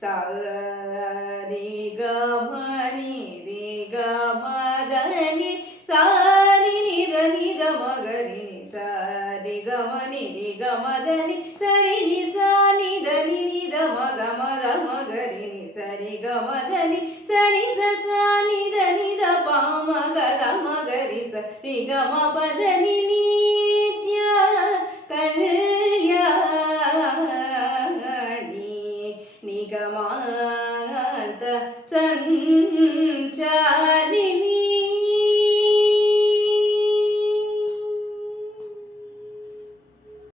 सा रे ग म नि रे ग म द नि सा रि नि द म ग रि नि सा रे ग म नि रे ग म द नि ಸ ರಿ ನಿ ಸ ನಿ ದ ಮ ಗ ಮ ಗ ರಿ ನಿ ಸ ರಿ ಗ ಮ ದ ನಿ ಸ ನಿ ಸ ಸ ನಿ ದ ಪ ಮ ಗ ಮ ಗ ರಿ ಸ ರಿ ಗ ಮ ಪ ದ ನಿ ನಿ